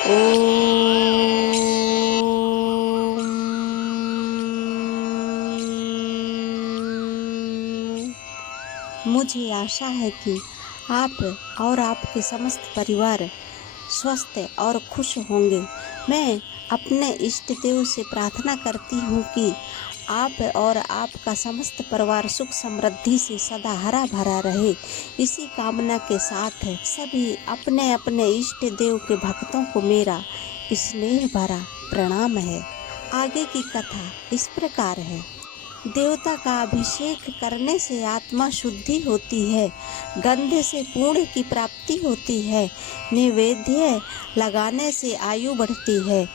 मुझे आशा है कि आप और आपके समस्त परिवार स्वस्थ और खुश होंगे। मैं अपने इष्ट देव से प्रार्थना करती हूँ कि आप और आपका समस्त परिवार सुख समृद्धि से सदा हरा भरा रहे। इसी कामना के साथ सभी अपने अपने इष्ट देव के भक्तों को मेरा स्नेह भरा प्रणाम है। आगे की कथा इस प्रकार है। देवता का अभिषेक करने से आत्मा शुद्धि होती है, गंध से पुण्य की प्राप्ति होती है, नैवेद्य लगाने से आयु बढ़ती है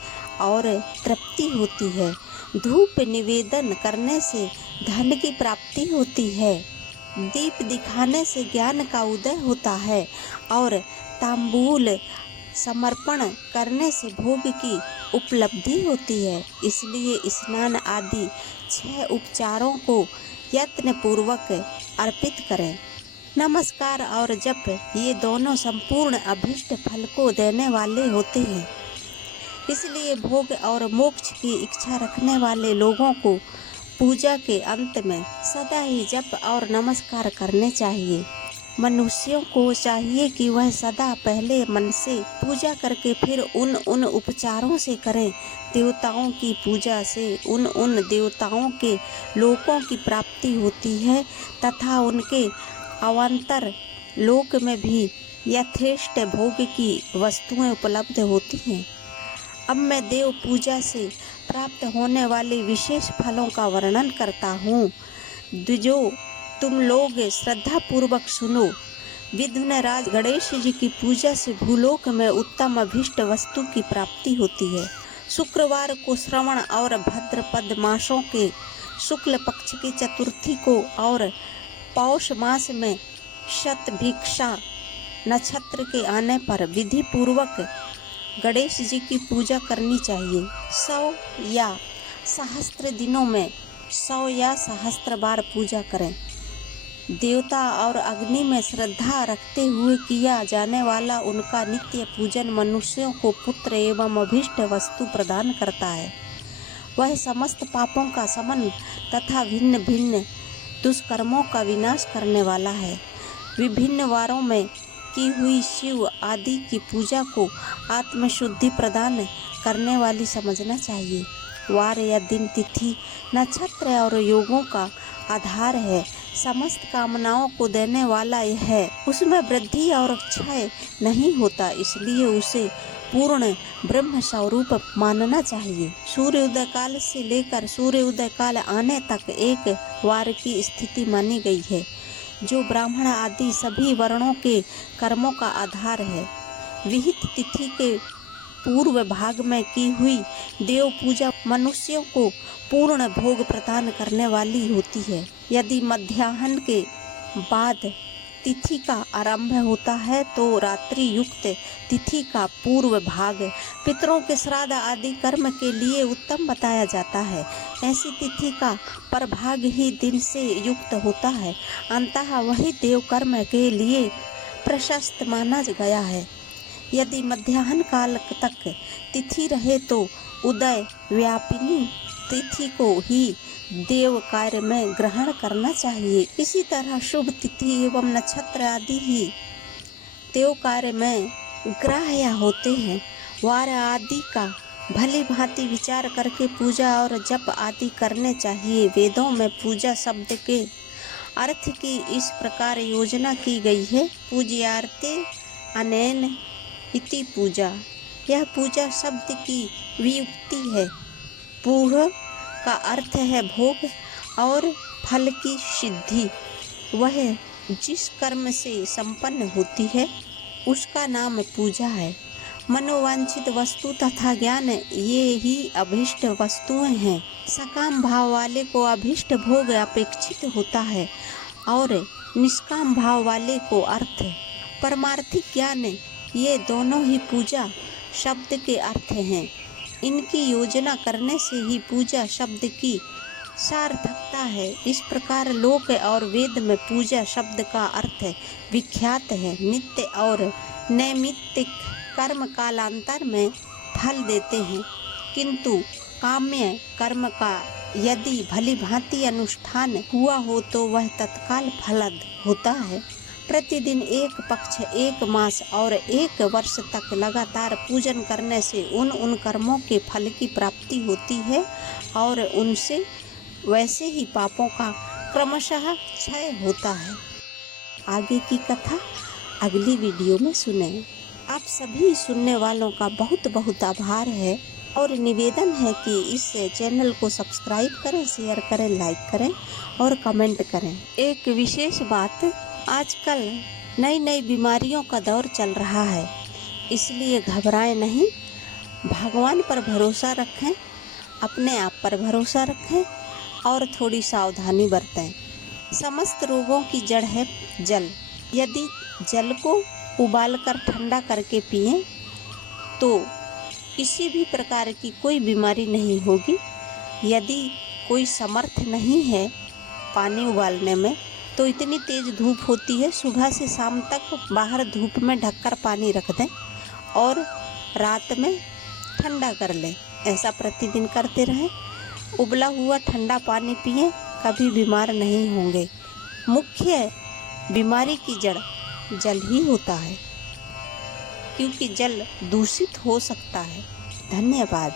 और तृप्ति होती है, धूप निवेदन करने से धन की प्राप्ति होती है, दीप दिखाने से ज्ञान का उदय होता है और तांबूल समर्पण करने से भोग की उपलब्धि होती है। इसलिए स्नान आदि 6 उपचारों को यत्न पूर्वक अर्पित करें। नमस्कार और जप ये दोनों संपूर्ण अभीष्ट फल को देने वाले होते हैं। इसलिए भोग और मोक्ष की इच्छा रखने वाले लोगों को पूजा के अंत में सदा ही जप और नमस्कार करने चाहिए। मनुष्यों को चाहिए कि वह सदा पहले मन से पूजा करके फिर उन उपचारों से करें। देवताओं की पूजा से उन देवताओं के लोकों की प्राप्ति होती है तथा उनके अवान्तर लोक में भी यथेष्ट भोग की वस्तुएं उपलब्ध होती हैं। अब मैं देव पूजा से प्राप्त होने वाले विशेष फलों का वर्णन करता हूँ, जो तुम लोग श्रद्धा पूर्वक सुनो। विघ्नराज गणेश जी की पूजा से भूलोक में उत्तम अभीष्ट वस्तु की प्राप्ति होती है। शुक्रवार को श्रवण और भाद्रपद मासों के शुक्ल पक्ष की चतुर्थी को और पौष मास में शतभिक्षा नक्षत्र के आने पर विधि पूर्वक गणेश जी की पूजा करनी चाहिए। 100 या सहस्त्र दिनों में 100 या सहस्त्र बार पूजा करें। देवता और अग्नि में श्रद्धा रखते हुए किया जाने वाला उनका नित्य पूजन मनुष्यों को पुत्र एवं अभीष्ट वस्तु प्रदान करता है। वह समस्त पापों का शमन तथा भिन्न भिन्न दुष्कर्मों का विनाश करने वाला है। विभिन्न वारों में की हुई शिव आदि की पूजा को आत्मशुद्धि प्रदान करने वाली समझना चाहिए। वार या दिन, तिथि, नक्षत्र और योगों का आधार है। समस्त कामनाओं को देने वाला यह है। उसमें वृद्धि और क्षय नहीं होता, इसलिए उसे पूर्ण ब्रह्म स्वरूप मानना चाहिए। सूर्योदय काल से लेकर सूर्योदय काल आने तक एक वार की स्थिति मानी गई है, जो ब्राह्मण आदि सभी वर्णों के कर्मों का आधार है। विहित तिथि के पूर्व भाग में की हुई देव पूजा मनुष्यों को पूर्ण भोग प्रदान करने वाली होती है। यदि मध्याह्न के बाद तिथि का आरंभ होता है तो रात्रि युक्त तिथि का पूर्व भाग पितरों के श्राद्ध आदि कर्म के लिए उत्तम बताया जाता है। ऐसी तिथि का प्रभाग ही दिन से युक्त होता है, अंततः वही देव कर्म के लिए प्रशस्त माना गया है। यदि मध्याह्न काल तक तिथि रहे तो उदय व्यापिनी तिथि को ही देव कार्य में ग्रहण करना चाहिए। इसी तरह शुभ तिथि एवं नक्षत्र आदि ही देव कार्य में ग्राह्य होते हैं। वार आदि का भली भांति विचार करके पूजा और जप आदि करने चाहिए। वेदों में पूजा शब्द के अर्थ की इस प्रकार योजना की गई है। पूज्यार्थे अनेन इति पूजा। यह पूजा शब्द की व्युत्पत्ति है। पूह का अर्थ है भोग और फल की सिद्धि। वह जिस कर्म से संपन्न होती है उसका नाम पूजा है। मनोवांछित वस्तु तथा ज्ञान ये ही अभीष्ट वस्तुएं हैं। सकाम भाव वाले को अभीष्ट भोग अपेक्षित होता है और निष्काम भाव वाले को अर्थ। परमार्थिक ज्ञान ये दोनों ही पूजा शब्द के अर्थ हैं। इनकी योजना करने से ही पूजा शब्द की सार्थकता है। इस प्रकार लोक और वेद में पूजा शब्द का अर्थ विख्यात है। नित्य और नैमित्तिक कर्म कालांतर में फल देते हैं, किंतु काम्य कर्म का यदि भली भांति अनुष्ठान हुआ हो तो वह तत्काल फलद होता है। प्रतिदिन एक पक्ष, एक मास और एक वर्ष तक लगातार पूजन करने से उन कर्मों के फल की प्राप्ति होती है और उनसे वैसे ही पापों का क्रमशः क्षय होता है। आगे की कथा अगली वीडियो में सुनें। आप सभी सुनने वालों का बहुत बहुत आभार है और निवेदन है कि इस चैनल को सब्सक्राइब करें, शेयर करें, लाइक करें और कमेंट करें। एक विशेष बात, आजकल नई नई बीमारियों का दौर चल रहा है, इसलिए घबराएं नहीं, भगवान पर भरोसा रखें, अपने आप पर भरोसा रखें और थोड़ी सावधानी बरतें। समस्त रोगों की जड़ है जल। यदि जल को उबालकर ठंडा करके पिएं तो किसी भी प्रकार की कोई बीमारी नहीं होगी। यदि कोई समर्थ नहीं है पानी उबालने में तो इतनी तेज़ धूप होती है, सुबह से शाम तक बाहर धूप में ढककर पानी रख दें और रात में ठंडा कर लें। ऐसा प्रतिदिन करते रहें। उबला हुआ ठंडा पानी पिएं, कभी बीमार नहीं होंगे। मुख्य बीमारी की जड़ जल ही होता है, क्योंकि जल दूषित हो सकता है। धन्यवाद।